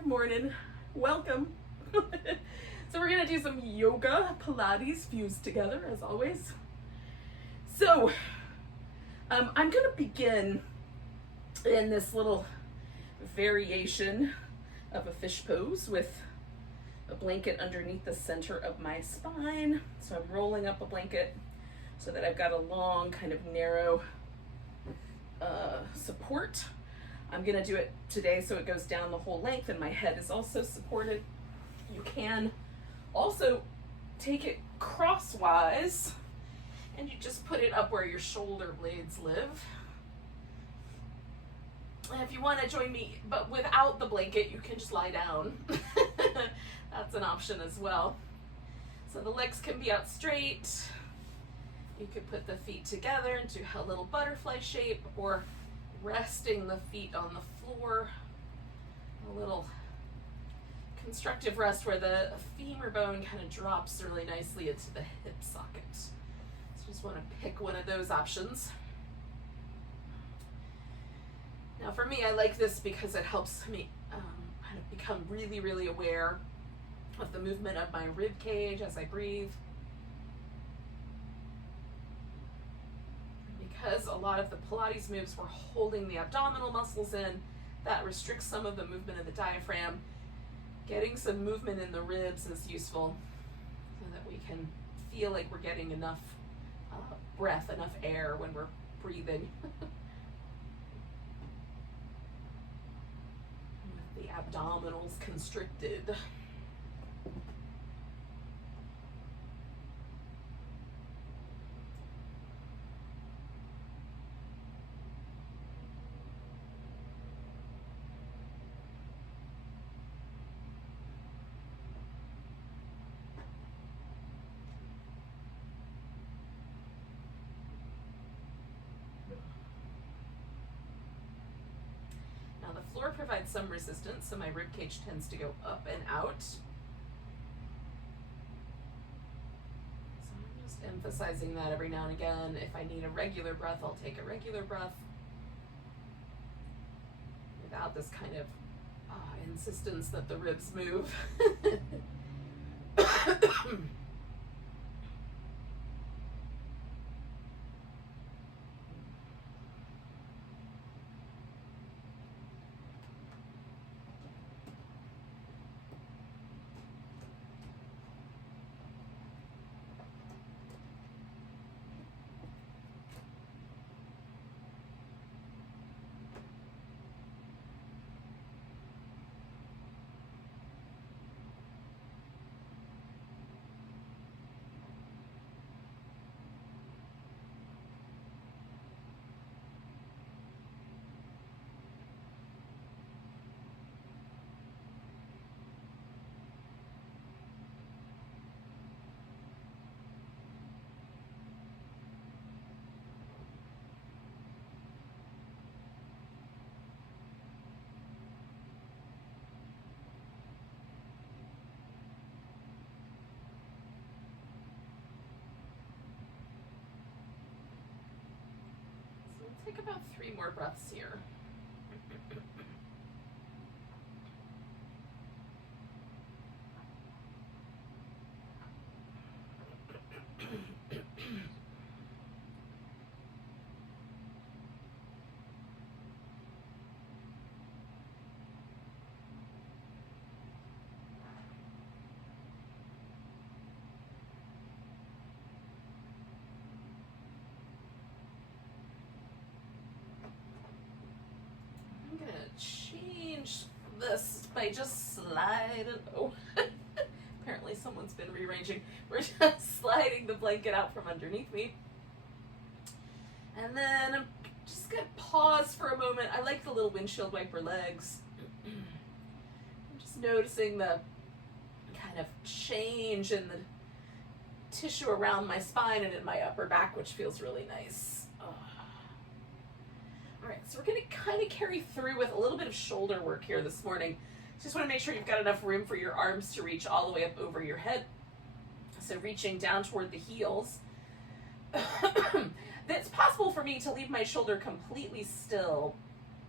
Good morning. Welcome. So we're going to do some yoga, Pilates fused together as always. So I'm going to begin in this little variation of a fish pose with a blanket underneath the center of my spine. So I'm rolling up a blanket so that I've got a long kind of narrow support. I'm gonna do it today so it goes down the whole length and my head is also supported. You can also take it crosswise and you just put it up where your shoulder blades live. And if you want to join me, but without the blanket, you can just lie down. That's an option as well. So the legs can be out straight. You could put the feet together into a little butterfly shape, or resting the feet on the floor, a little constructive rest where the femur bone kind of drops really nicely into the hip socket. So just want to pick one of those options. Now for me, I like this because it helps me kind of become really, really aware of the movement of my rib cage as I breathe. Because a lot of the Pilates moves we're holding the abdominal muscles in, that restricts some of the movement of the diaphragm. Getting some movement in the ribs is useful so that we can feel like we're getting enough breath, enough air when we're breathing. With the abdominals constricted. Now the floor provides some resistance, so my rib cage tends to go up and out. So I'm just emphasizing that every now and again. If I need a regular breath, I'll take a regular breath without this kind of insistence that the ribs move. Take about 3 more breaths here. Change this by just sliding. Oh, apparently someone's been rearranging. We're just sliding the blanket out from underneath me. And then I'm just gonna pause for a moment. I like the little windshield wiper legs. I'm just noticing the kind of change in the tissue around my spine and in my upper back, which feels really nice. All right, so we're gonna kind of carry through with a little bit of shoulder work here this morning. Just wanna make sure you've got enough room for your arms to reach all the way up over your head. So reaching down toward the heels. It's possible for me to leave my shoulder completely still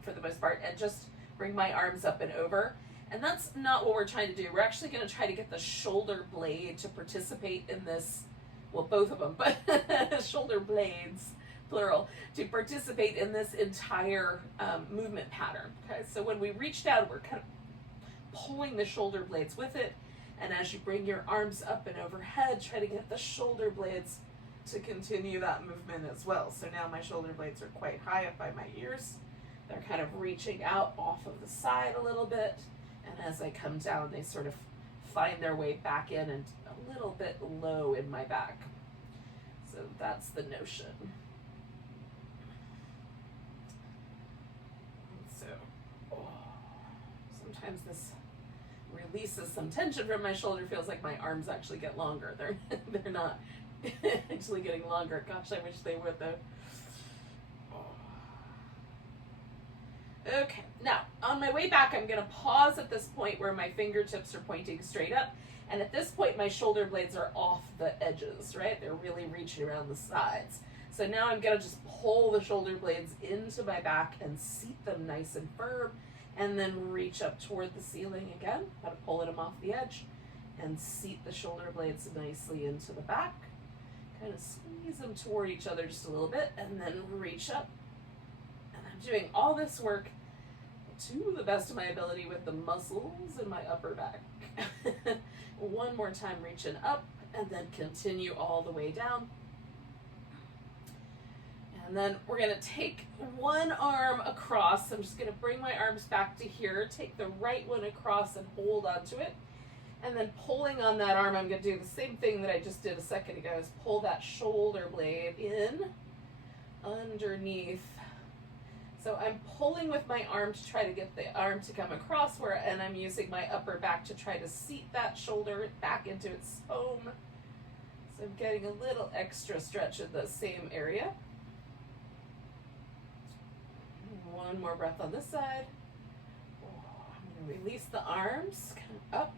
for the most part and just bring my arms up and over. And that's not what we're trying to do. We're actually going to try to get the shoulder blade to participate in this, well, both of them, but shoulder blades, plural, to participate in this entire movement pattern. Okay, so when we reach down, we're kind of pulling the shoulder blades with it. And as you bring your arms up and overhead, try to get the shoulder blades to continue that movement as well. So now my shoulder blades are quite high up by my ears. They're kind of reaching out off of the side a little bit. And as I come down, they sort of find their way back in and a little bit low in my back. So that's the notion. So sometimes this releases some tension from my shoulder. Feels like my arms actually get longer. They're not actually getting longer. Gosh, I wish they would though. Okay, now on my way back, I'm going to pause at this point where my fingertips are pointing straight up. And at this point, my shoulder blades are off the edges, right? They're really reaching around the sides. So now I'm going to just pull the shoulder blades into my back and seat them nice and firm, and then reach up toward the ceiling again. Got to pull them off the edge and seat the shoulder blades nicely into the back. Kind of squeeze them toward each other just a little bit, and then reach up. Doing all this work to the best of my ability with the muscles in my upper back. One more time, reaching up, and then continue all the way down. And then we're going to take one arm across. I'm just going to bring my arms back to here, take the right one across and hold onto it. And then pulling on that arm, I'm going to do the same thing that I just did a second ago, is pull that shoulder blade in underneath. So I'm pulling with my arm to try to get the arm to come across and I'm using my upper back to try to seat that shoulder back into its home. So I'm getting a little extra stretch in the same area. One more breath on this side. I'm going to release the arms, kind of up,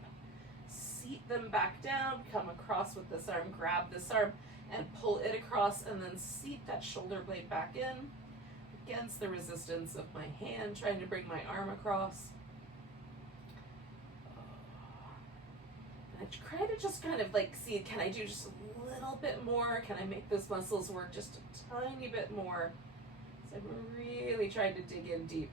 seat them back down, come across with this arm, grab this arm, and pull it across, and then seat that shoulder blade back in against the resistance of my hand, trying to bring my arm across. And I try to just kind of like see, can I do just a little bit more? Can I make those muscles work just a tiny bit more? So I'm really trying to dig in deep.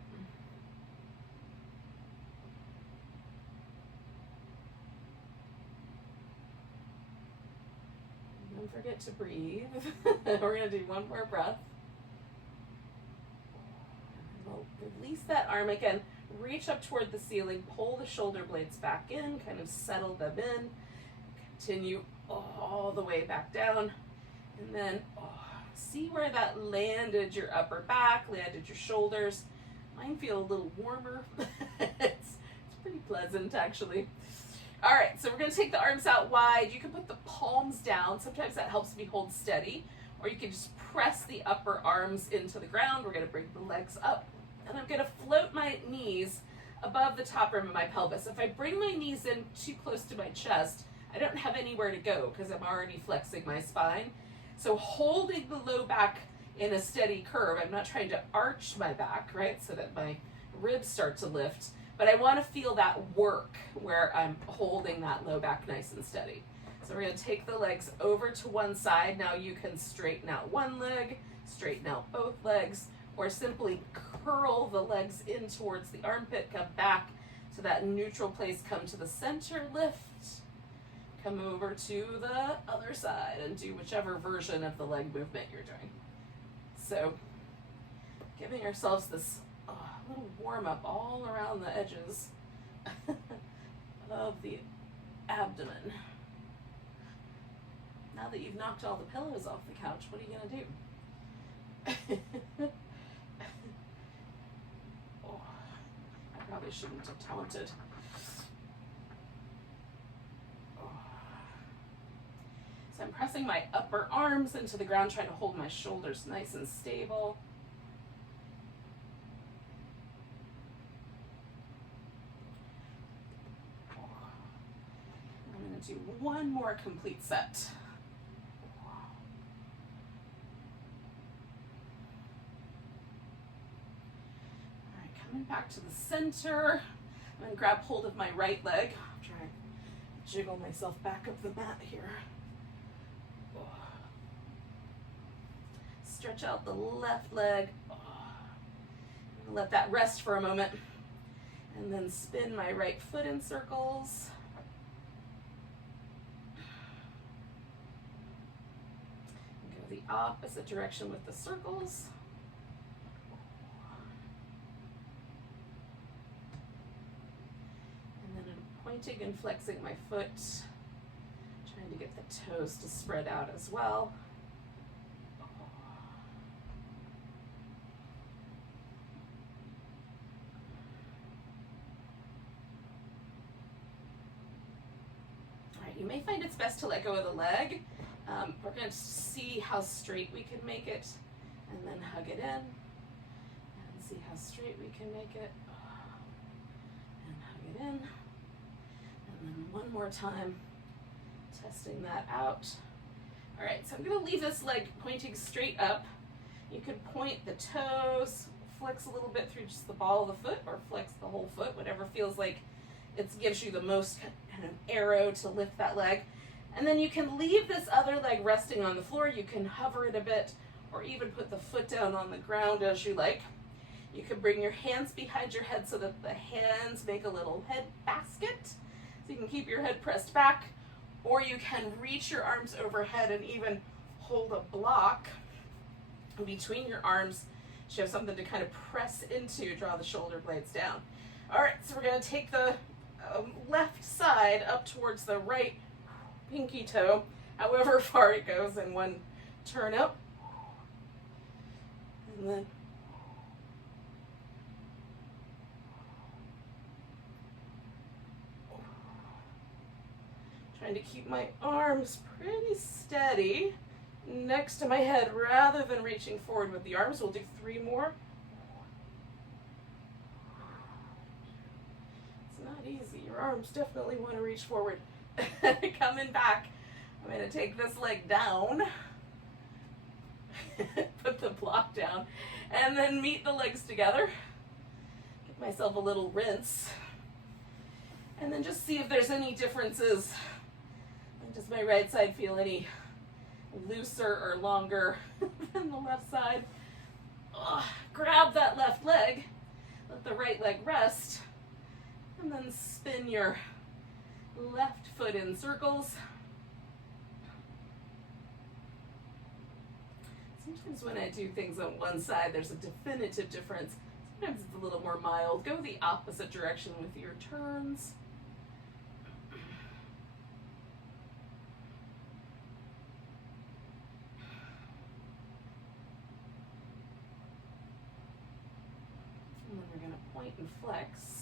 Don't forget to breathe. We're going to do one more breath. Release that arm again, reach up toward the ceiling, pull the shoulder blades back in, kind of settle them in, continue all the way back down, and then see where that landed your upper back, landed your shoulders. Mine feel a little warmer. It's pretty pleasant actually. All right, so we're going to take the arms out wide. You can put the palms down. Sometimes that helps me hold steady, or you can just press the upper arms into the ground. We're going to bring the legs up. And I'm going to float my knees above the top rim of my pelvis. If I bring my knees in too close to my chest, I don't have anywhere to go because I'm already flexing my spine. So holding the low back in a steady curve, I'm not trying to arch my back, right, so that my ribs start to lift, but I want to feel that work where I'm holding that low back nice and steady. So we're going to take the legs over to one side. Now you can straighten out one leg, straighten out both legs, or simply curl the legs in towards the armpit, come back to that neutral place, come to the center, lift, come over to the other side, and do whichever version of the leg movement you're doing. So giving ourselves this little warm-up all around the edges of the abdomen. Now that you've knocked all the pillows off the couch, what are you going to do? I probably shouldn't have taunted. So I'm pressing my upper arms into the ground, trying to hold my shoulders nice and stable. I'm going to do one more complete set. Coming back to the center. I'm going to grab hold of my right leg. I'm trying to jiggle myself back up the mat here. Stretch out the left leg. Let that rest for a moment. And then spin my right foot in circles. And go the opposite direction with the circles. And then I'm pointing and flexing my foot, trying to get the toes to spread out as well. You may find it's best to let go of the leg. We're going to see how straight we can make it, and then hug it in, and see how straight we can make it, and hug it in, and then one more time, testing that out. All right, so I'm going to leave this leg pointing straight up. You can point the toes, flex a little bit through just the ball of the foot, or flex the whole foot, whatever feels like it gives you the most kind of arrow to lift that leg. And then you can leave this other leg resting on the floor. You can hover it a bit, or even put the foot down on the ground as you like. You can bring your hands behind your head so that the hands make a little head basket, so you can keep your head pressed back, or you can reach your arms overhead and even hold a block between your arms so you have something to kind of press into, draw the shoulder blades down. All right, so we're going to take the left side up towards the right pinky toe, however far it goes, in one turn up. And then trying to keep my arms pretty steady next to my head rather than reaching forward with the arms. We'll do 3 more. It's not easy. Your arms definitely want to reach forward. Coming back, I'm going to take this leg down, put the block down, and then meet the legs together. Give myself a little rinse, and then just see if there's any differences. Does my right side feel any looser or longer than the left side? Grab that left leg, let the right leg rest, and then spin your left foot in circles. Sometimes when I do things on one side, there's a definitive difference. Sometimes it's a little more mild. Go the opposite direction with your turns. And then we're going to point and flex.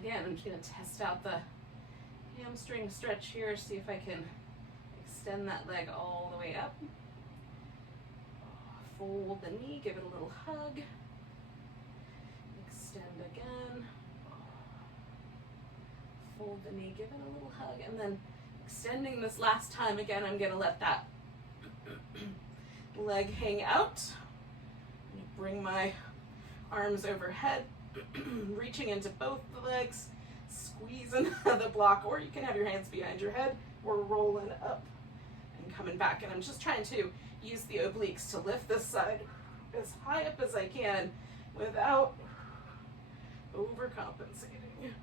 Again, I'm just going to test out the hamstring stretch here, see if I can extend that leg all the way up. Fold the knee, give it a little hug. Extend again. Fold the knee, give it a little hug. And then extending this last time, again, I'm going to let that leg hang out. I'm going to bring my arms overhead. Reaching into both the legs, squeezing the block, or you can have your hands behind your head, or rolling up and coming back. And I'm just trying to use the obliques to lift this side as high up as I can without overcompensating.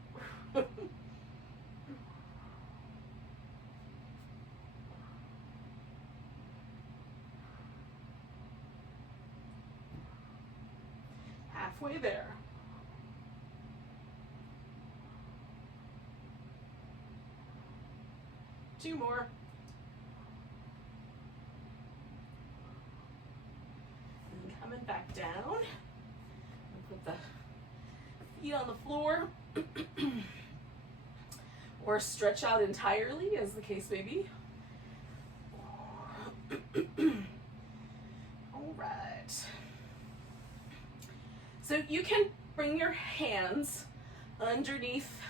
Halfway there. Two more. And coming back down. Put the feet on the floor. Or stretch out entirely, as the case may be. So you can bring your hands underneath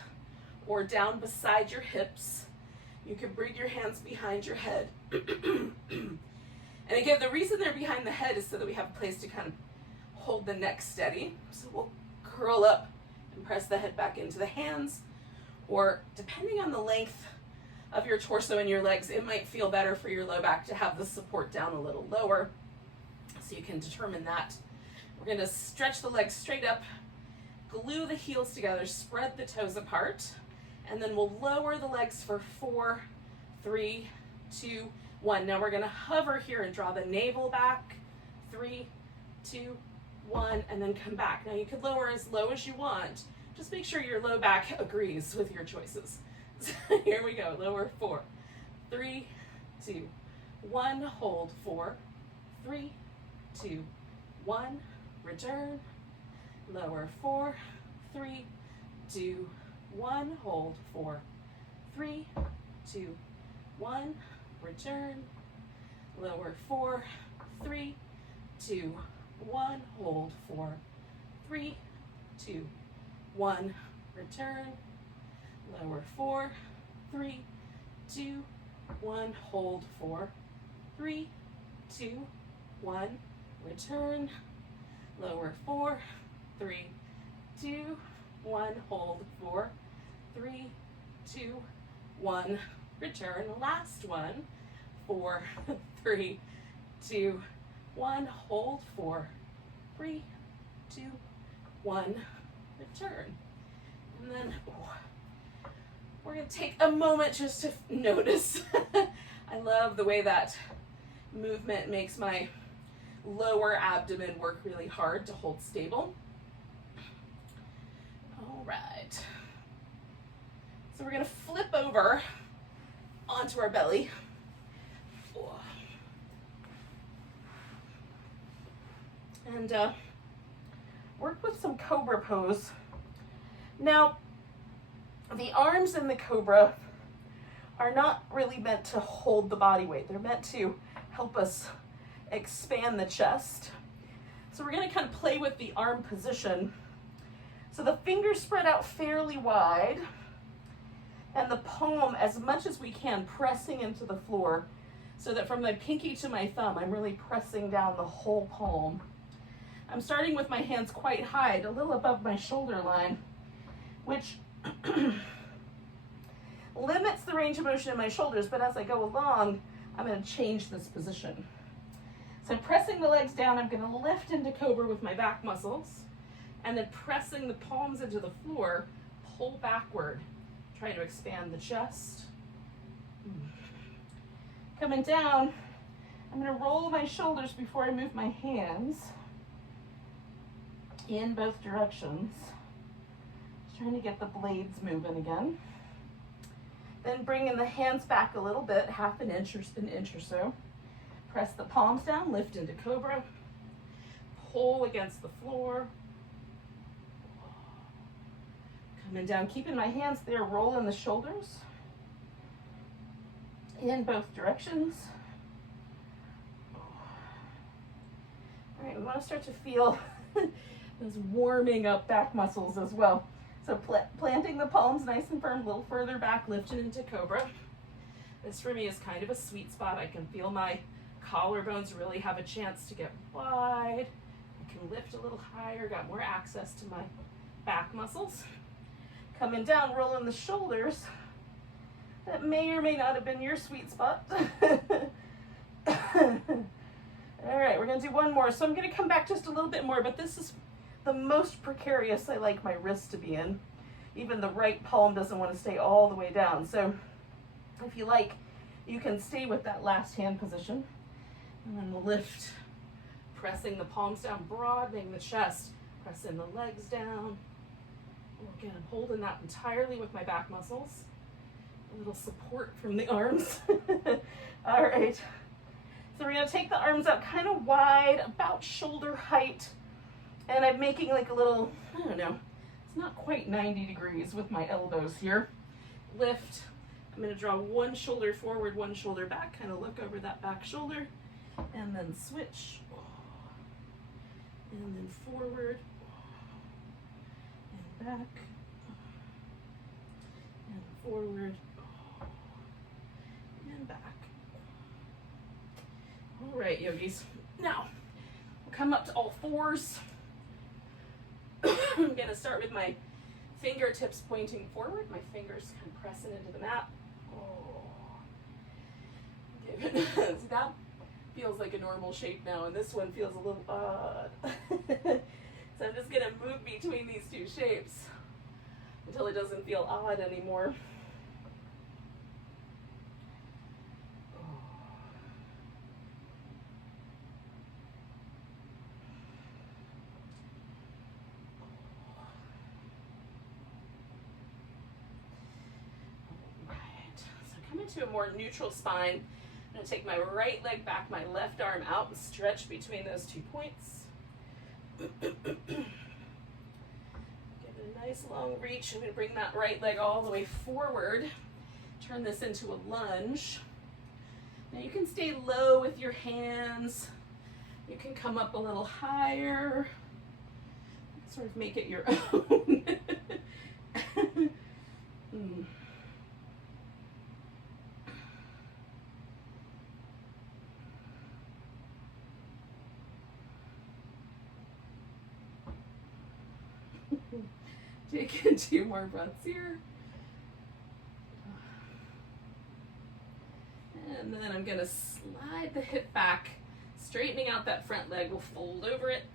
or down beside your hips. You can bring your hands behind your head. And again, the reason they're behind the head is so that we have a place to kind of hold the neck steady. So we'll curl up and press the head back into the hands, or depending on the length of your torso and your legs, it might feel better for your low back to have the support down a little lower. So you can determine that. We're going to stretch the legs straight up, glue the heels together, spread the toes apart, and then we'll lower the legs for 4, 3, 2, 1. Now we're going to hover here and draw the navel back. 3, 2, 1, and then come back. Now you could lower as low as you want. Just make sure your low back agrees with your choices. So here we go. Lower 4, 3, 2, 1. Hold 4, 3, 2, 1. Return. Lower 4, 3, 2, 1. Hold 4, 3, 2, 1. Return. Lower 4, 3, 2, 1. Hold 4, 3, 2, 1. Return. Lower 4, 3, 2, 1. Hold 4, 3, 2, 1. Return. Lower 4, 3, 2, 1. Hold 4, 3, 2, 1. Return. Last one. 4, 3, 2, 1. Hold 4, 3, 2, 1. Return. And then we're going to take a moment just to notice. I love the way that movement makes my lower abdomen work really hard to hold stable. All right. So we're going to flip over onto our belly. And work with some cobra pose. Now, the arms in the cobra are not really meant to hold the body weight. They're meant to help us expand the chest. So we're going to kind of play with the arm position. So the fingers spread out fairly wide, and the palm as much as we can pressing into the floor, so that from my pinky to my thumb, I'm really pressing down the whole palm. I'm starting with my hands quite high, a little above my shoulder line, which limits the range of motion in my shoulders, but as I go along, I'm going to change this position. So pressing the legs down, I'm going to lift into cobra with my back muscles, and then pressing the palms into the floor, pull backward, trying to expand the chest. Coming down, I'm going to roll my shoulders before I move my hands in both directions. Just trying to get the blades moving again. Then bringing the hands back a little bit, half an inch or so. Press the palms down, lift into cobra, pull against the floor. Coming down, keeping my hands there, rolling the shoulders in both directions. All right, we want to start to feel those warming up back muscles as well. So planting the palms nice and firm, a little further back, lifting into cobra. This for me is kind of a sweet spot. I can feel my collarbones really have a chance to get wide. I can lift a little higher, got more access to my back muscles. Coming down, rolling the shoulders. That may or may not have been your sweet spot. All right, we're gonna do one more. So I'm gonna come back just a little bit more, but this is the most precarious I like my wrist to be in. Even the right palm doesn't want to stay all the way down. So if you like, you can stay with that last hand position. And then we'll lift, pressing the palms down, broadening the chest, pressing the legs down. Again, I'm holding that entirely with my back muscles. A little support from the arms. All right. So we're going to take the arms out kind of wide, about shoulder height. And I'm making like a little, I don't know, it's not quite 90 degrees with my elbows here. Lift. I'm going to draw one shoulder forward, one shoulder back, kind of look over that back shoulder, and then switch. And then forward. back, and forward, and back. All right, yogis. Now, we'll come up to all fours. I'm gonna start with my fingertips pointing forward, my fingers kind of pressing into the mat. Okay. So that feels like a normal shape now, and this one feels a little odd. So I'm just gonna move between these two shapes until it doesn't feel odd anymore. To a more neutral spine. I'm going to take my right leg back, my left arm out, and stretch between those 2 points. Give it a nice long reach. I'm going to bring that right leg all the way forward. Turn this into a lunge. Now you can stay low with your hands. You can come up a little higher. Sort of make it your own. Take 2 more breaths here. And then I'm going to slide the hip back, straightening out that front leg. We'll fold over it.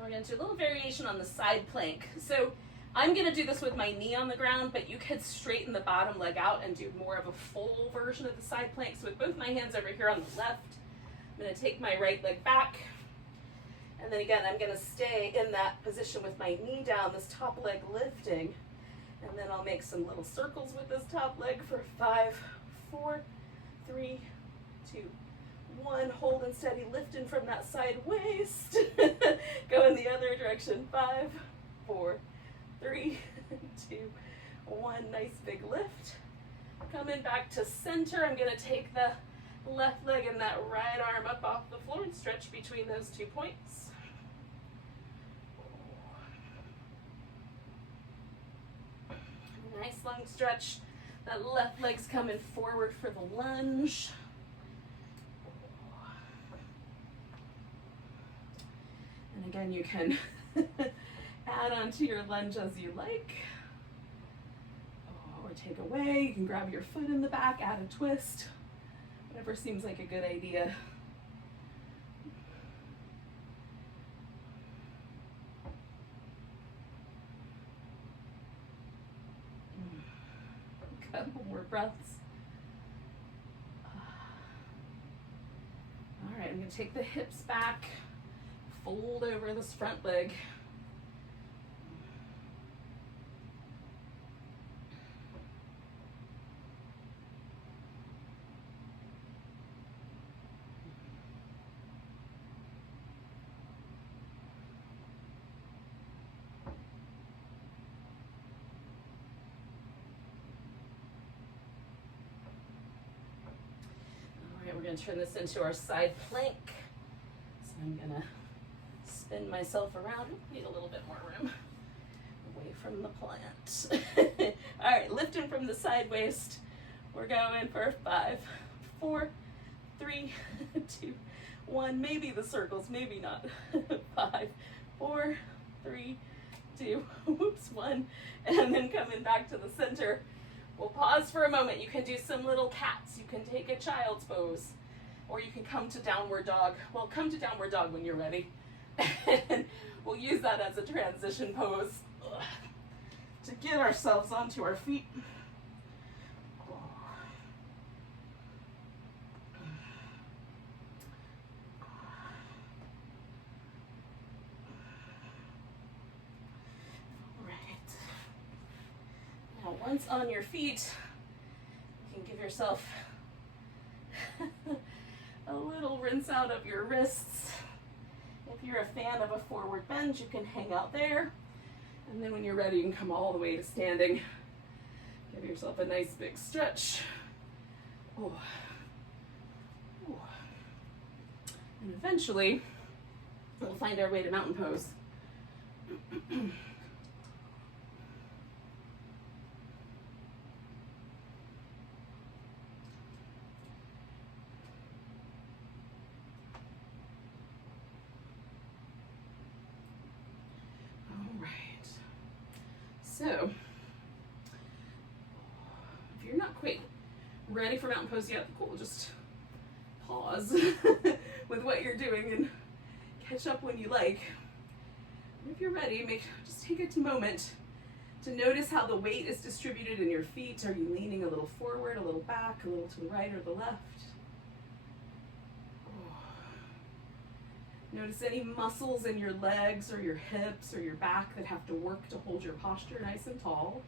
We're going to do a little variation on the side plank. So I'm going to do this with my knee on the ground, but you could straighten the bottom leg out and do more of a full version of the side plank. So with both my hands over here on the left, I'm going to take my right leg back. And then again, I'm going to stay in that position with my knee down, this top leg lifting. And then I'll make some little circles with this top leg for 5, 4, 3, 2, 1, hold and steady, lifting from that side waist. Go in the other direction. 5, 4, 3, 2, 1. Nice big lift. Coming back to center. I'm going to take the left leg and that right arm up off the floor and stretch between those 2 points. Nice long stretch. That left leg's coming forward for the lunge. And again, you can add on to your lunge as you like. Or take away. You can grab your foot in the back, add a twist. Whatever seems like a good idea. A couple more breaths. All right, I'm going to take the hips back. Fold over this front leg. All right, we're going to turn this into our side plank. So I'm going to spin myself around. Need a little bit more room away from the plant. All right, lifting from the side waist. We're going for 5, 4, 3, 2, 1. Maybe the circles, maybe not. 5, 4, 3, 2, whoops, 1. And then coming back to the center. We'll pause for a moment. You can do some little cats. You can take a child's pose. Or you can come to downward dog. Well, come to downward dog when you're ready. And we'll use that as a transition pose to get ourselves onto our feet. All right. Now, once on your feet, you can give yourself a little rinse out of your wrists. If you're a fan of a forward bend, you can hang out there. And then when you're ready, you can come all the way to standing. Give yourself a nice big stretch. Oh. Oh. And eventually, we'll find our way to mountain pose. So, if you're not quite ready for mountain pose yet, cool, just pause with what you're doing and catch up when you like. And if you're ready, just take a moment to notice how the weight is distributed in your feet. Are you leaning a little forward, a little back, a little to the right or the left? Notice any muscles in your legs or your hips or your back that have to work to hold your posture nice and tall.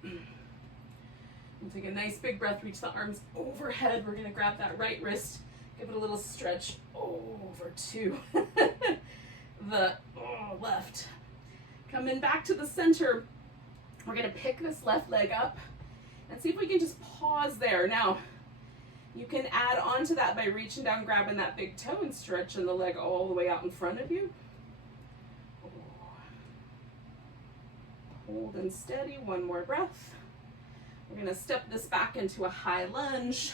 We'll take a nice big breath, reach the arms overhead. We're gonna grab that right wrist, give it a little stretch over to the left. Coming back to the center, we're gonna pick this left leg up and see if we can just pause there. Now, you can add on to that by reaching down, grabbing that big toe and stretching the leg all the way out in front of you. Hold and steady, one more breath. We're gonna step this back into a high lunge.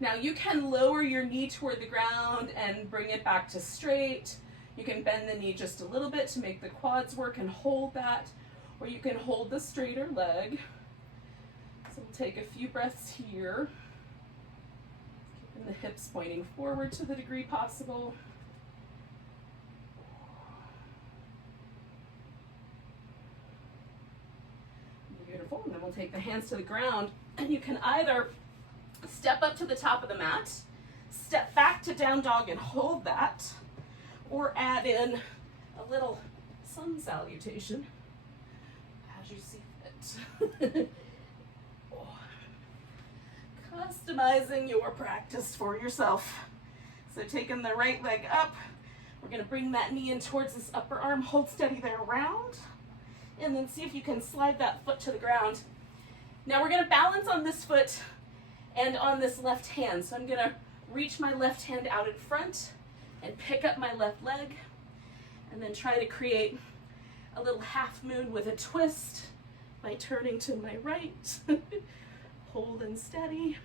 Now you can lower your knee toward the ground and bring it back to straight. You can bend the knee just a little bit to make the quads work and hold that, or you can hold the straighter leg. So we'll take a few breaths here, keeping the hips pointing forward to the degree possible. Beautiful, and then we'll take the hands to the ground, and you can either step up to the top of the mat, step back to down dog and hold that, or add in a little sun salutation as you see fit. Customizing your practice for yourself. So taking the right leg up, we're gonna bring that knee in towards this upper arm, hold steady there around, and then see if you can slide that foot to the ground. Now we're gonna balance on this foot and on this left hand. So I'm gonna reach my left hand out in front and pick up my left leg, and then try to create a little half moon with a twist by turning to my right. Hold and steady.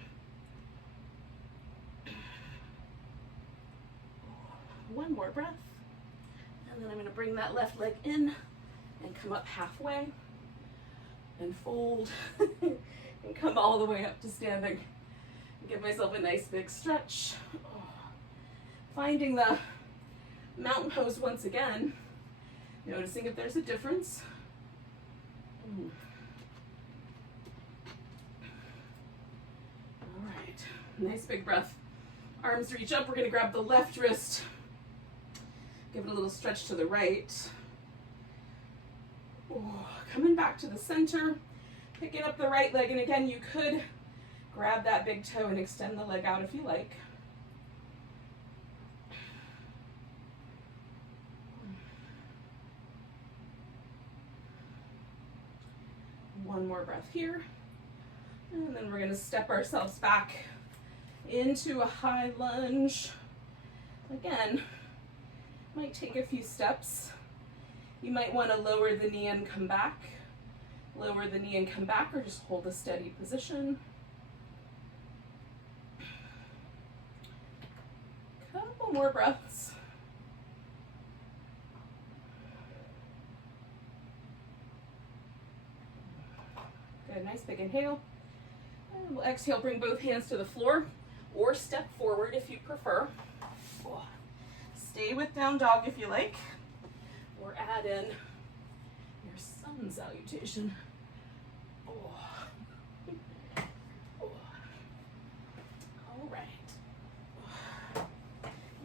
One more breath. And then I'm going to bring that left leg in and come up halfway and fold and come all the way up to standing. Give myself a nice big stretch. Finding the mountain pose once again, noticing if there's a difference. Nice big breath. Arms reach up. We're going to grab the left wrist. Give it a little stretch to the right. Coming back to the center. Picking up the right leg. And again, you could grab that big toe and extend the leg out if you like. One more breath here. And then we're going to step ourselves back into a high lunge. Again, might take a few steps. You might want to lower the knee and come back. Lower the knee and come back, or just hold a steady position. Couple more breaths. Good, nice big inhale. And we'll exhale, bring both hands to the floor, or step forward if you prefer. Stay with down dog if you like, or add in your sun salutation. All right.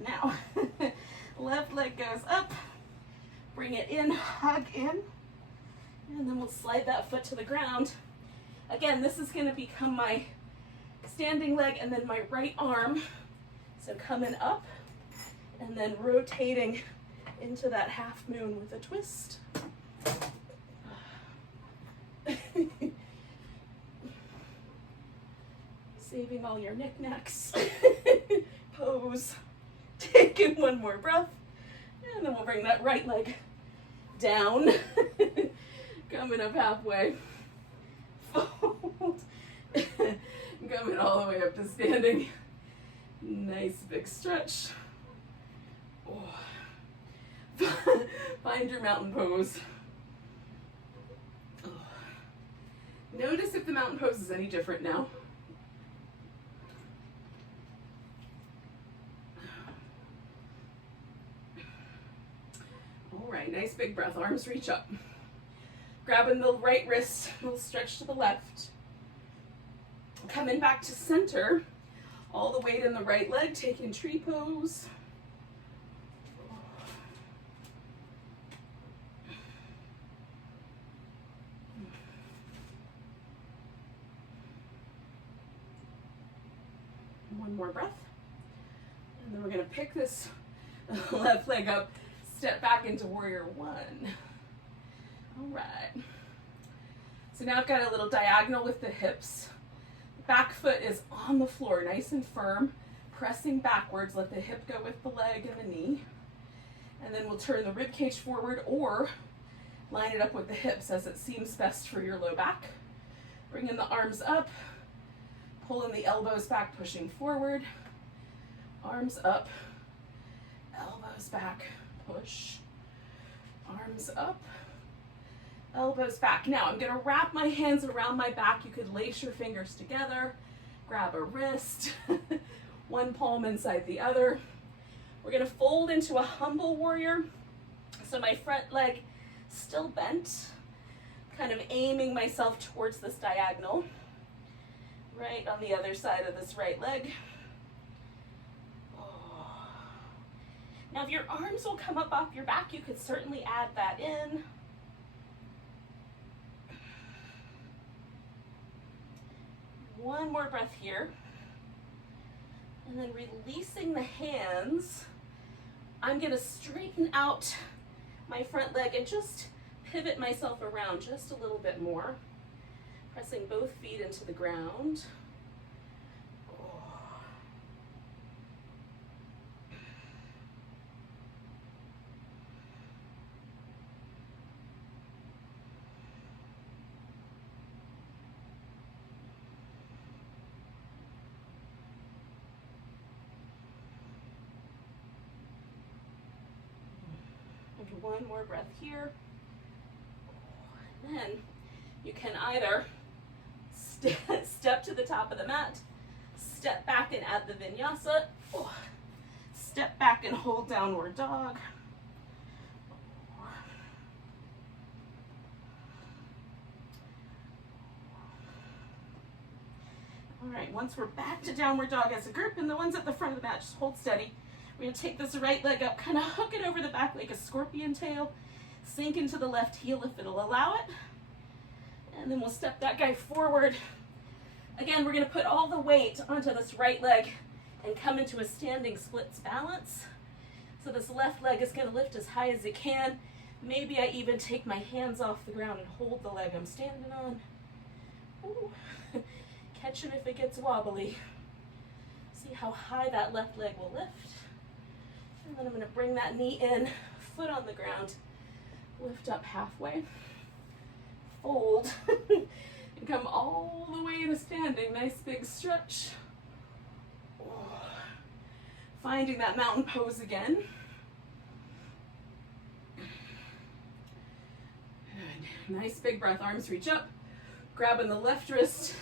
Now, left leg goes up, bring it in, hug in, and then we'll slide that foot to the ground. Again, this is going to become my standing leg and then my right arm. So coming up and then rotating into that half moon with a twist. Saving all your knickknacks. Pose. Taking one more breath. And then we'll bring that right leg down. Coming up halfway. Fold. Coming all the way up to standing. Nice big stretch. Oh. Find your mountain pose. Oh. Notice if the mountain pose is any different now. All right, nice big breath. Arms reach up. Grabbing the right wrist, we'll stretch to the left. Coming back to center. All the weight in the right leg, taking tree pose. One more breath. And then we're going to pick this left leg up, step back into warrior one. All right. So now I've got a little diagonal with the hips. Back foot is on the floor, nice and firm, pressing backwards. Let the hip go with the leg and the knee. And then we'll turn the rib cage forward or line it up with the hips as it seems best for your low back. Bringing the arms up, pulling the elbows back, pushing forward. Arms up, elbows back, push. Arms up, elbows back. Now I'm going to wrap my hands around my back. You could lace your fingers together, grab a wrist, one palm inside the other. We're going to fold into a humble warrior. So my front leg still bent, kind of aiming myself towards this diagonal, right on the other side of this right leg. Now if your arms will come up off your back, you could certainly add that in. One more breath here. And then releasing the hands, I'm going to straighten out my front leg and just pivot myself around just a little bit more. Pressing both feet into the ground. One more breath here. And then you can either step to the top of the mat, step back and add the vinyasa, step back and hold downward dog. All right, once we're back to downward dog as a group, and the ones at the front of the mat, just hold steady. We're going to take this right leg up, kind of hook it over the back like a scorpion tail, sink into the left heel if it'll allow it, and then we'll step that guy forward. Again, we're going to put all the weight onto this right leg and come into a standing splits balance. So this left leg is going to lift as high as it can. Maybe I even take my hands off the ground and hold the leg I'm standing on. Ooh. Catch it if it gets wobbly. See how high that left leg will lift. And then I'm going to bring that knee in, foot on the ground, lift up halfway, fold, and come all the way to standing. Nice big stretch. Finding that mountain pose again. Good. Nice big breath. Arms reach up, grabbing the left wrist,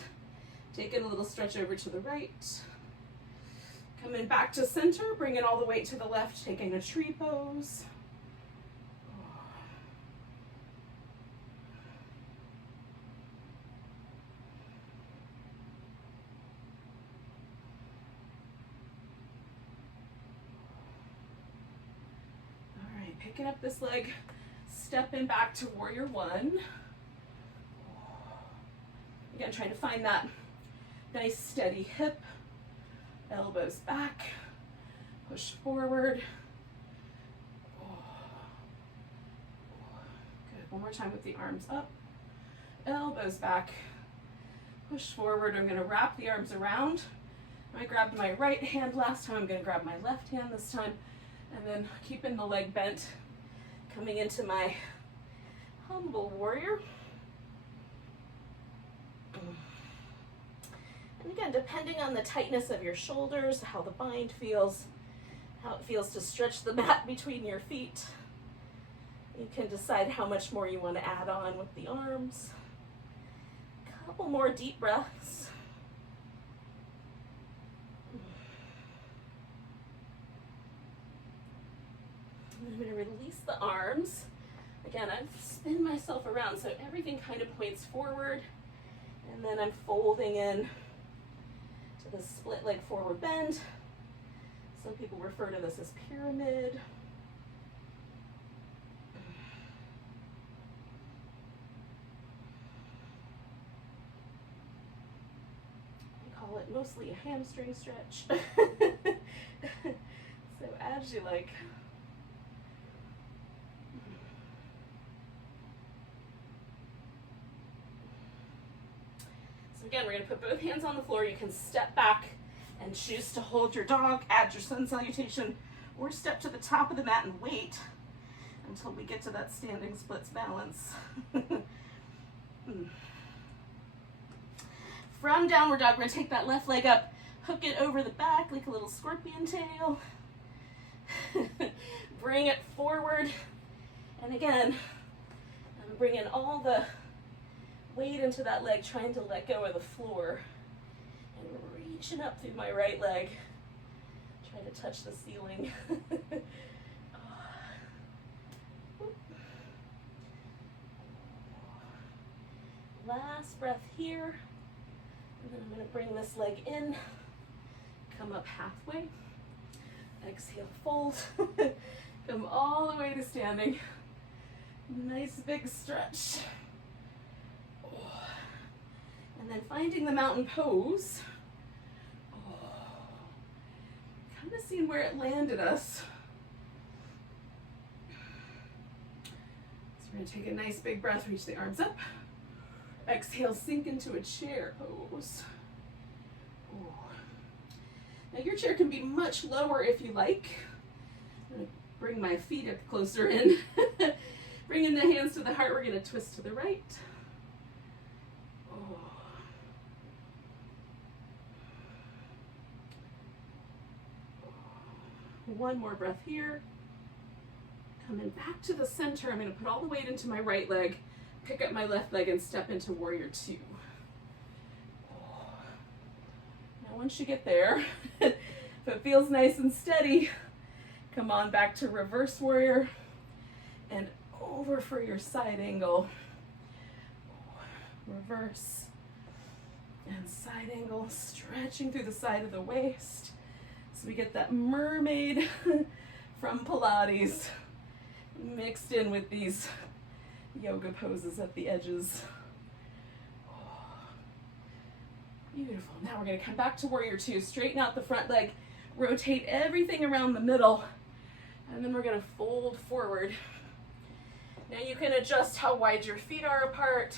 taking a little stretch over to the right. Coming back to center, bringing all the weight to the left, taking a tree pose. All right, picking up this leg, stepping back to warrior one. Again, trying to find that nice steady hip. Elbows back, push forward. One more time with the arms up, elbows back, push forward. I'm gonna wrap the arms around. I grabbed my right hand last time, I'm gonna grab my left hand this time, and then keeping the leg bent, coming into my humble warrior. And again, depending on the tightness of your shoulders, how the bind feels, how it feels to stretch the mat between your feet, you can decide how much more you want to add on with the arms. A couple more deep breaths. I'm going to release the arms. Again, I've spin myself around so everything kind of points forward, and then I'm folding in to the split leg forward bend. Some people refer to this as pyramid. I call it mostly a hamstring stretch. So as you like. Again, we're going to put both hands on the floor. You can step back and choose to hold your dog, add your sun salutation, or step to the top of the mat and wait until we get to that standing splits balance. From downward dog, we're going to take that left leg up, hook it over the back like a little scorpion tail. Bring it forward. And again, I'm bringing all the weight into that leg, trying to let go of the floor, and reaching up through my right leg, trying to touch the ceiling. Last breath here, and then I'm going to bring this leg in, come up halfway, exhale, fold, come all the way to standing. Nice big stretch. And then finding the mountain pose. Kind of seeing where it landed us. So we're going to take a nice big breath, reach the arms up. Exhale, sink into a chair pose. Now your chair can be much lower if you like. I'm going to bring my feet up closer in. Bringing the hands to the heart, we're going to twist to the right. One more breath here. Coming back to the center, I'm going to put all the weight into my right leg, pick up my left leg, and step into warrior two. Now once you get there, if it feels nice and steady, come on back to reverse warrior and over for your side angle. Reverse and side angle, stretching through the side of the waist. So we get that mermaid from Pilates mixed in with these yoga poses at the edges. Beautiful. Now we're going to come back to warrior two, straighten out the front leg, rotate everything around the middle, and then we're going to fold forward. Now you can adjust how wide your feet are apart.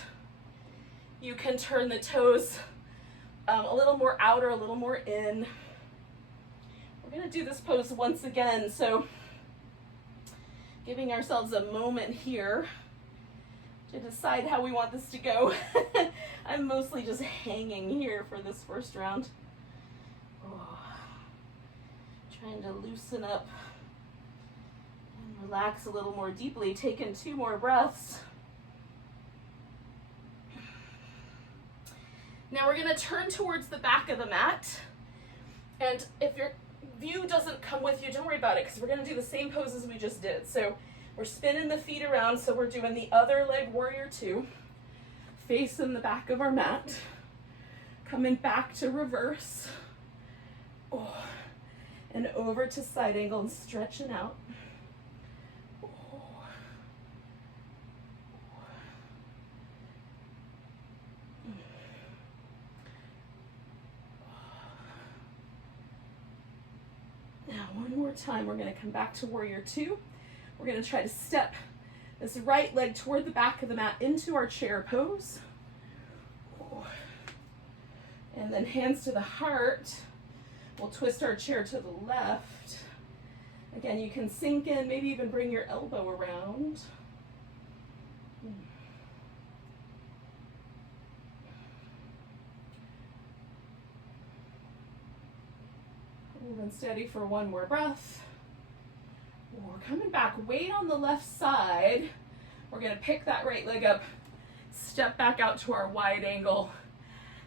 You can turn the toes a little more out or a little more in. We're going to do this pose once again, so giving ourselves a moment here to decide how we want this to go. I'm mostly just hanging here for this first round. Trying to loosen up and relax a little more deeply. Taking 2 more breaths. Now we're going to turn towards the back of the mat, and if your view doesn't come with you, don't worry about it, because we're going to do the same pose as we just did. So we're spinning the feet around, so we're doing the other leg warrior two, facing the back of our mat, coming back to reverse, and over to side angle and stretching out. Now, one more time, we're going to come back to warrior two. We're going to try to step this right leg toward the back of the mat into our chair pose. And then hands to the heart. We'll twist our chair to the left. Again, you can sink in, maybe even bring your elbow around. Hold and steady for one more breath. We're coming back, weight on the left side. We're gonna pick that right leg up, step back out to our wide angle,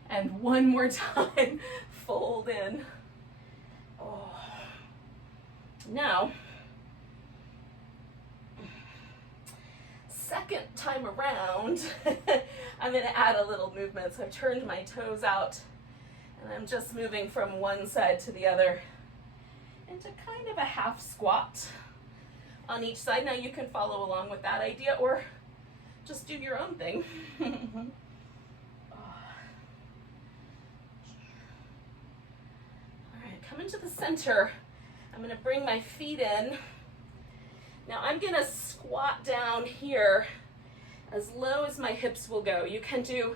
and one more time, fold in. Oh. Now, second time around, I'm gonna add a little movement. So I've turned my toes out, and I'm just moving from one side to the other into kind of a half squat on each side. Now you can follow along with that idea or just do your own thing. All right, come into the center. I'm gonna bring my feet in. Now I'm gonna squat down here as low as my hips will go. You can do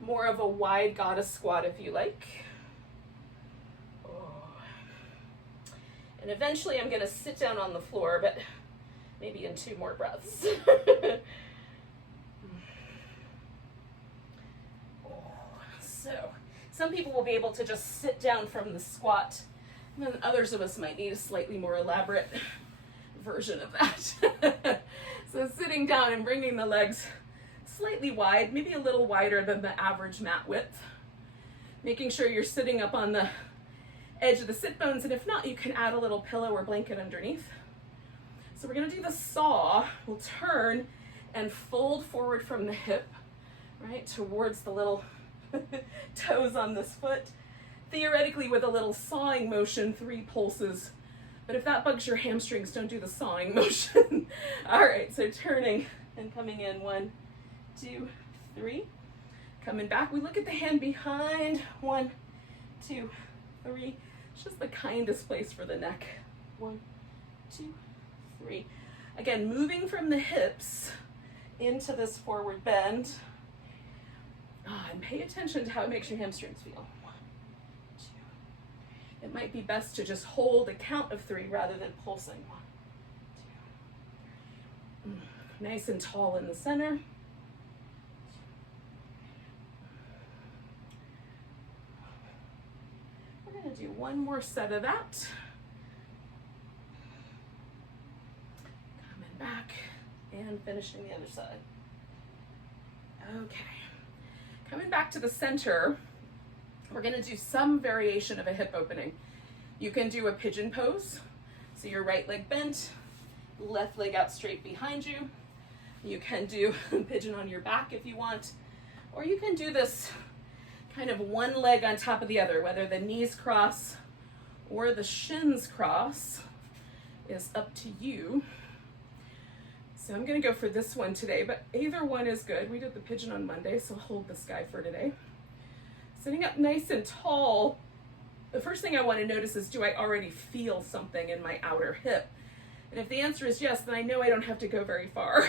more of a wide goddess squat if you like. And eventually I'm gonna sit down on the floor, but maybe in 2 more breaths. So, some people will be able to just sit down from the squat, and then others of us might need a slightly more elaborate version of that. So sitting down and bringing the legs slightly wide, maybe a little wider than the average mat width. Making sure you're sitting up on the edge of the sit bones, and if not, you can add a little pillow or blanket underneath. So we're gonna do the saw. We'll turn and fold forward from the hip, right, towards the little toes on this foot. Theoretically, with a little sawing motion, 3 pulses. But if that bugs your hamstrings, don't do the sawing motion. All right, so turning and coming in, 1, 2, 3. Coming back, we look at the hand behind, 1, 2, 3. It's just the kindest place for the neck. 1, 2, 3. Again, moving from the hips into this forward bend. And pay attention to how it makes your hamstrings feel. 1, 2. It might be best to just hold a count of 3 rather than pulsing. 1, 2, 3. Nice and tall in the center. We're going to do one more set of that. Coming back and finishing the other side. Okay. Coming back to the center, we're going to do some variation of a hip opening. You can do a pigeon pose. So your right leg bent, left leg out straight behind you. You can do pigeon on your back if you want, or you can do this kind of one leg on top of the other, whether the knees cross or the shins cross is up to you. So I'm gonna go for this one today, but either one is good. We did the pigeon on Monday, so I'll hold this guy for today. Sitting up nice and tall, the first thing I wanna notice is, do I already feel something in my outer hip? And if the answer is yes, then I know I don't have to go very far.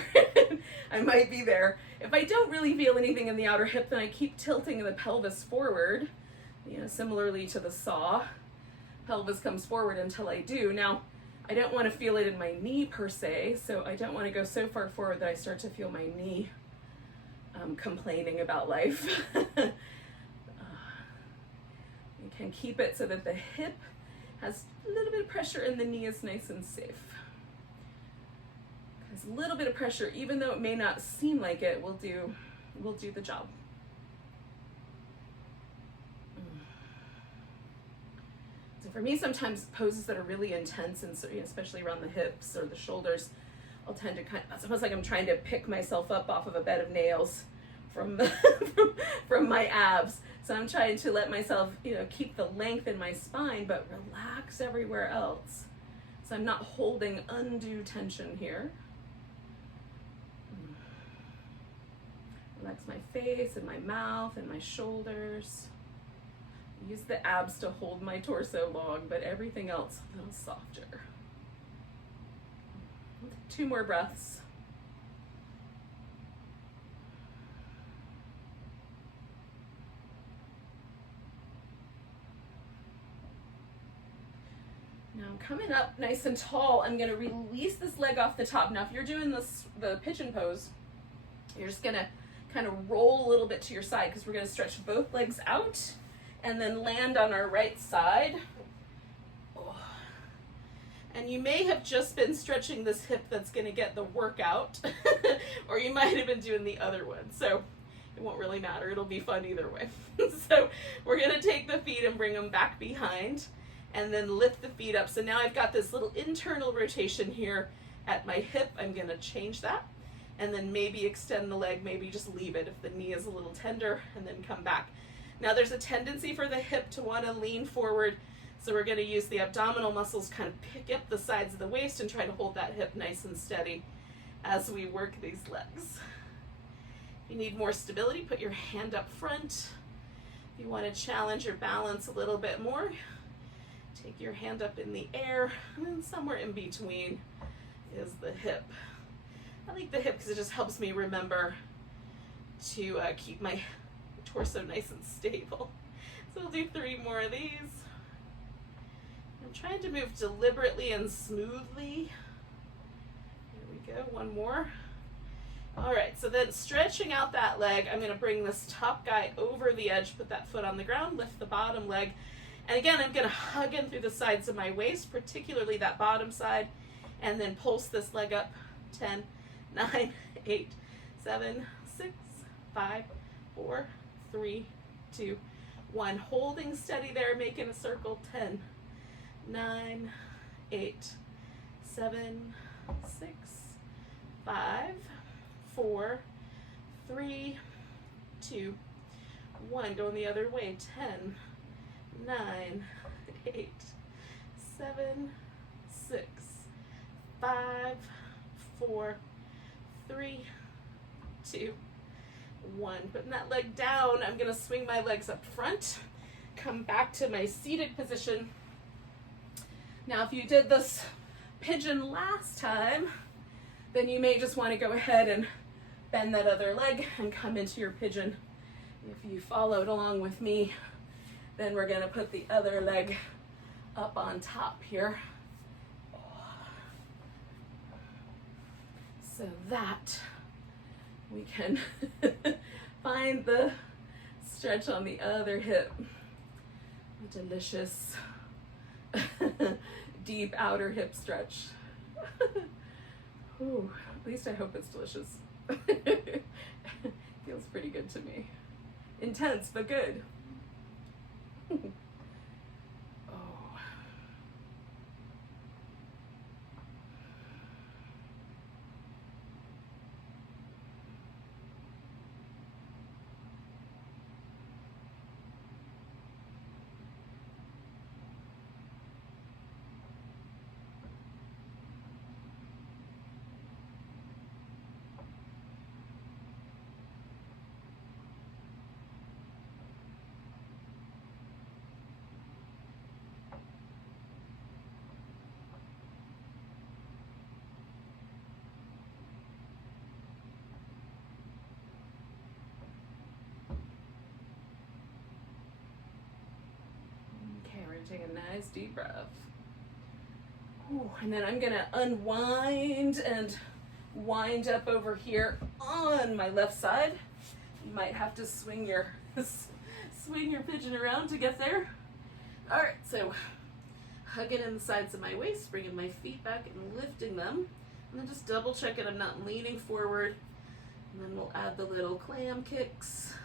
I might be there. If I don't really feel anything in the outer hip, then I keep tilting the pelvis forward, similarly to the saw. Pelvis comes forward until I do. Now, I don't want to feel it in my knee per se, so I don't want to go so far forward that I start to feel my knee complaining about life. You can keep it so that the hip has a little bit of pressure and the knee is nice and safe. Because a little bit of pressure, even though it may not seem like it, will do the job. So for me, sometimes poses that are really intense, and especially around the hips or the shoulders, I'll tend to it's almost like I'm trying to pick myself up off of a bed of nails from from my abs. So I'm trying to let myself, keep the length in my spine, but relax everywhere else. So I'm not holding undue tension here. Relax my face and my mouth and my shoulders. Use the abs to hold my torso long, but everything else a little softer. 2 more breaths. Now I'm coming up nice and tall. I'm gonna release this leg off the top. Now if you're doing the pigeon pose, you're just gonna kind of roll a little bit to your side because we're gonna stretch both legs out and then land on our right side. And you may have just been stretching this hip that's gonna get the workout, or you might have been doing the other one. So it won't really matter, it'll be fun either way. So we're gonna take the feet and bring them back behind and then lift the feet up. So now I've got this little internal rotation here at my hip. I'm gonna change that and then maybe extend the leg, maybe just leave it if the knee is a little tender, and then come back. Now there's a tendency for the hip to wanna lean forward, so we're gonna use the abdominal muscles, kind of pick up the sides of the waist and try to hold that hip nice and steady as we work these legs. If you need more stability, put your hand up front. If you wanna challenge your balance a little bit more, take your hand up in the air, and then somewhere in between is the hip. I like the hip because it just helps me remember to keep my torso nice and stable. So we'll do 3 more of these. I'm trying to move deliberately and smoothly. Here we go, 1 more. All right, so then stretching out that leg, I'm gonna bring this top guy over the edge, put that foot on the ground, lift the bottom leg. And again, I'm gonna hug in through the sides of my waist, particularly that bottom side, and then pulse this leg up. 10, 9, 8, 7, 6, 5, 4, 3, 2, 1. Holding steady there, making a circle. 10, 9, 8, 7, 6, 5, 4, 3, 2, 1. Going the other way. 10, 9, 8, 7, 6, 5, 4, 3, 2, 1. Putting that leg down, I'm gonna swing my legs up front, come back to my seated position. Now, if you did this pigeon last time, then you may just wanna go ahead and bend that other leg and come into your pigeon. If you followed along with me, then we're gonna put the other leg up on top here. So that we can find the stretch on the other hip. A delicious deep outer hip stretch. Ooh, at least I hope it's delicious. Feels pretty good to me. Intense, but good. Take a nice deep breath. Ooh, and then I'm gonna unwind and wind up over here on my left side. You might have to swing your pigeon around to get there. All right, so hugging in the sides of my waist, bringing my feet back and lifting them, and then just double checking I'm not leaning forward. And then we'll add the little clam kicks.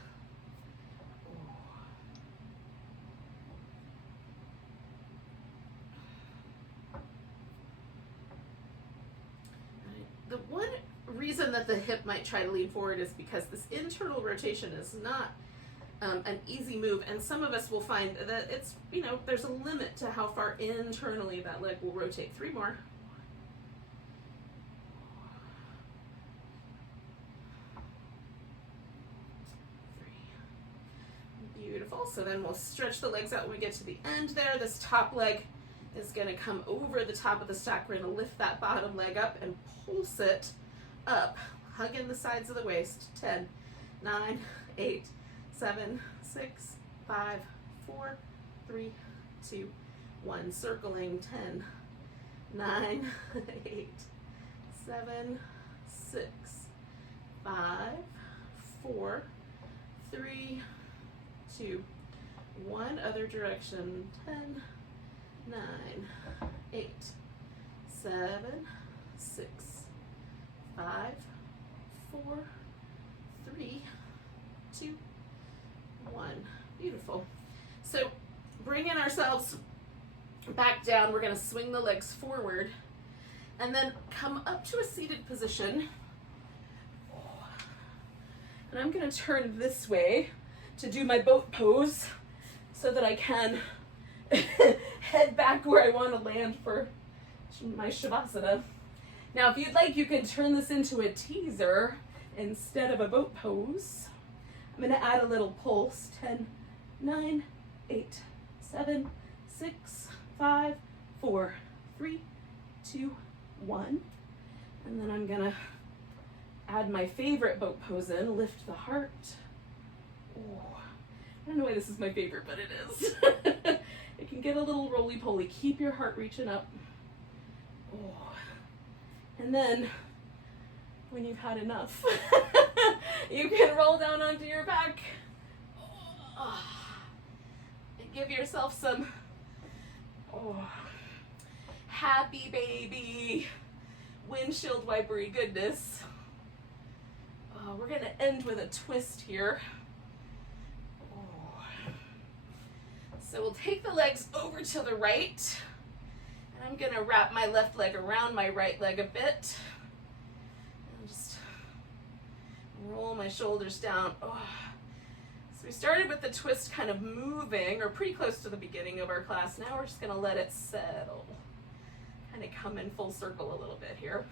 The one reason that the hip might try to lean forward is because this internal rotation is not an easy move, and some of us will find that it's, there's a limit to how far internally that leg will rotate. 3 more. Beautiful. So then we'll stretch the legs out when we get to the end there. This top leg is going to come over the top of the stack. We're going to lift that bottom leg up and pulse it up, hugging the sides of the waist. 10, 9, 8, 7, 6, 5, 4, 3, 2, 1, circling, 10, 9, 8, 7, 6, 5, 4, 3, 2, 1, other direction, 10, 9, 8, 7, 6, 5, 4, 3, 2, 1. Beautiful. So bringing ourselves back down, we're going to swing the legs forward and then come up to a seated position. And I'm going to turn this way to do my boat pose so that I can head back where I want to land for my Shavasana. Now, if you'd like, you can turn this into a teaser instead of a boat pose. I'm going to add a little pulse. 10, 9, 8, 7, 6, 5, 4, 3, 2, 1. And then I'm going to add my favorite boat pose in, lift the heart. Oh, I don't know why this is my favorite, but it is. It can get a little roly-poly. Keep your heart reaching up. Oh. And then, when you've had enough, you can roll down onto your back. Oh. And give yourself some happy baby windshield wipery goodness. We're going to end with a twist here. So we'll take the legs over to the right, and I'm going to wrap my left leg around my right leg a bit. And just roll my shoulders down. Oh. So we started with the twist kind of moving, or pretty close to the beginning of our class. Now we're just going to let it settle. Kind of come in full circle a little bit here.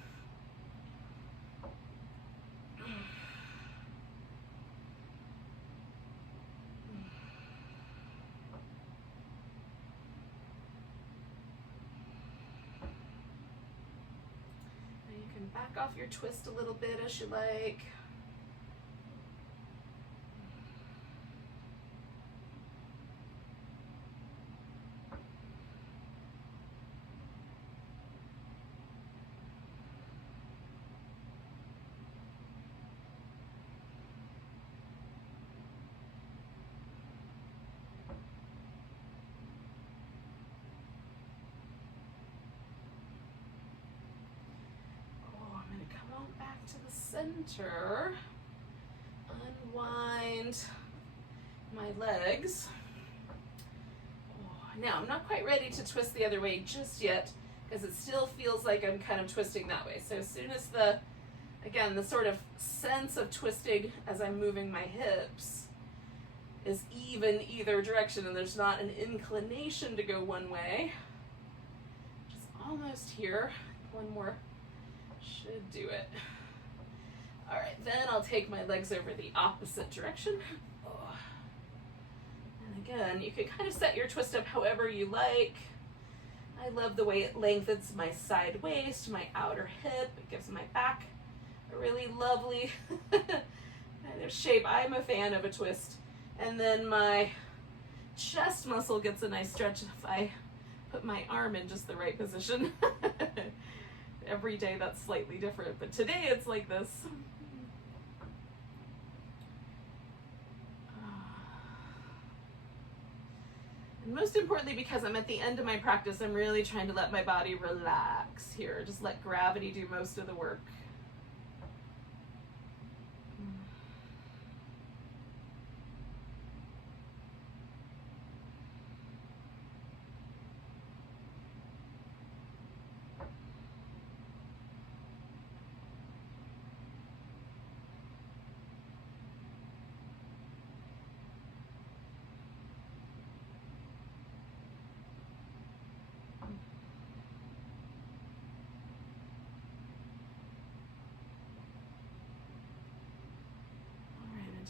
Back off your twist a little bit as you like. To the center, unwind my legs. Now, I'm not quite ready to twist the other way just yet because it still feels like I'm kind of twisting that way. So as soon as the sort of sense of twisting as I'm moving my hips is even either direction and there's not an inclination to go one way, just almost here. One more should do it. All right, then I'll take my legs over the opposite direction. Oh. And again, you can kind of set your twist up however you like. I love the way it lengthens my side waist, my outer hip. It gives my back a really lovely kind of shape. I'm a fan of a twist. And then my chest muscle gets a nice stretch if I put my arm in just the right position. Every day that's slightly different, but today it's like this. And most importantly, because I'm at the end of my practice, I'm really trying to let my body relax here. Just let gravity do most of the work.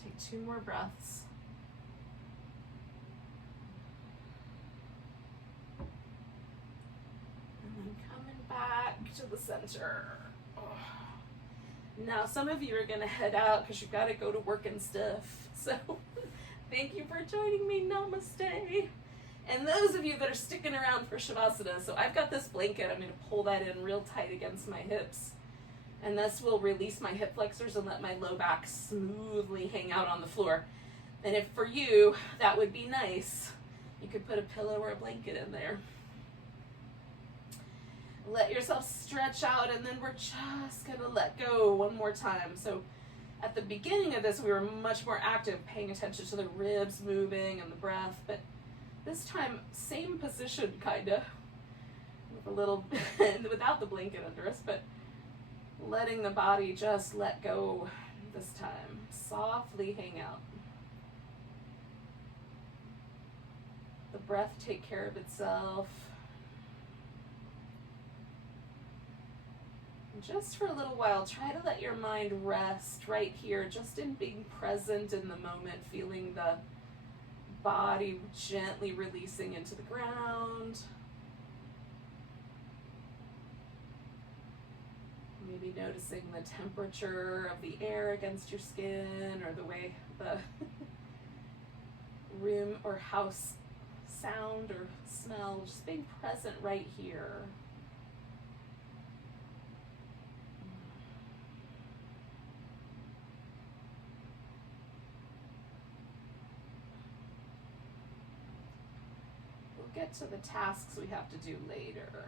Take 2 more breaths. And then coming back to the center. Oh. Now, some of you are going to head out because you've got to go to work and stuff. So, thank you for joining me. Namaste. And those of you that are sticking around for Shavasana, so I've got this blanket, I'm going to pull that in real tight against my hips. And this will release my hip flexors and let my low back smoothly hang out on the floor. And if for you, that would be nice, you could put a pillow or a blanket in there. Let yourself stretch out, and then we're just going to let go one more time. So at the beginning of this, we were much more active, paying attention to the ribs moving and the breath. But this time, same position, kind of, with a little, without the blanket under us, but letting the body just let go this time. Softly hang out. The breath take care of itself. And just for a little while, try to let your mind rest right here, just in being present in the moment, feeling the body gently releasing into the ground. Maybe noticing the temperature of the air against your skin, or the way the room or house sound or smell, just being present right here. We'll get to the tasks we have to do later.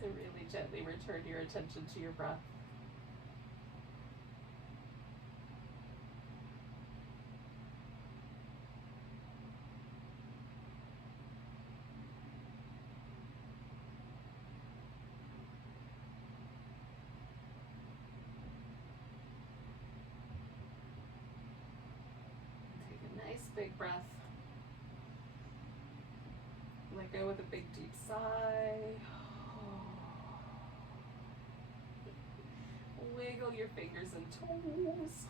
So really gently return your attention to your breath. Take a nice big breath. Let go with a big deep sigh. Wiggle your fingers and toes.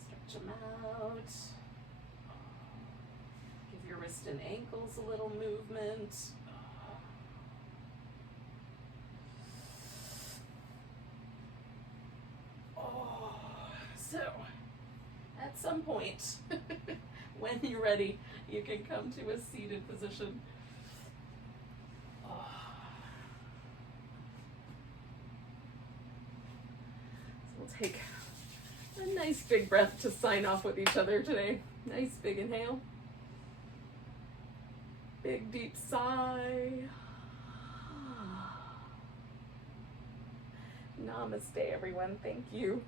Stretch them out. Give your wrist and ankles a little movement. So, at some point, When you're ready, you can come to a seated position. So we'll take a nice big breath to sign off with each other today. Nice big inhale. Big deep sigh. Namaste, everyone. Thank you.